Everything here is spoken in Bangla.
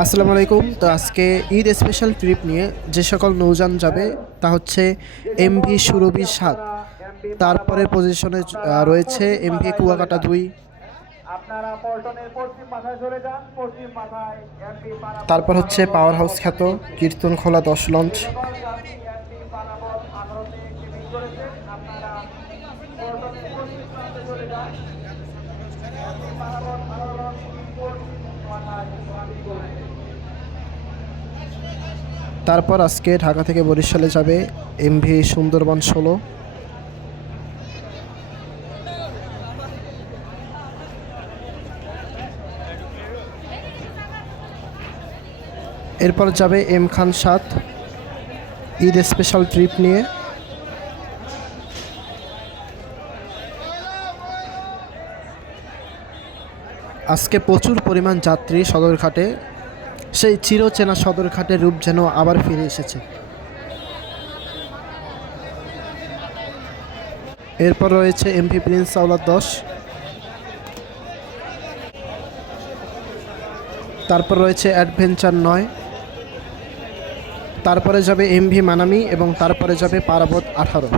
আসসালামু আলাইকুম। তো আজকে ঈদ স্পেশাল ট্রিপ নিয়ে যে সকল নৌযান যাবে তা হচ্ছে এমভি সুরভি ৭। তারপরে পজিশনে রয়েছে এমভি কুয়াকাটা ২। আপনারা পল্টনের পশ্চিম মাথায় চলে যান, পশ্চিম মাথায় এমপি পারাবত তারপর হচ্ছে 18 পাওয়ার হাউস খ্যাত অবস্থানে। কীর্তনখোলা ১০ লঞ্চ। যে সকল যাত্রী এমপি পারাবত 18-তে ক্লিক করেছেন, আপনারা পল্টনের পশ্চিম প্রান্তে চলে যান। এমপি পারাবত 18 লঞ্চ পশ্চিম মাথায় প্রস্থান করবে। তারপর আজকে ঢাকা থেকে বরিশালে যাবে এমভি সুন্দরবন ১৬। এরপর যাবে এম খান ৭ ঈদ স্পেশাল ট্রিপ নিয়ে। আজকে প্রচুর পরিমাণ যাত্রী সদরঘাটে, সেই চিরচেনা সদরঘাটের রূপ যেন আবার ফিরে এসেছে। এরপর রয়েছে এমভি প্রিন্স আওলাদ ১০। তারপর রয়েছে অ্যাডভেঞ্চার ৯। তারপরে যাবে এমভি মানামি এবং তারপরে যাবে পারাবত ১৮।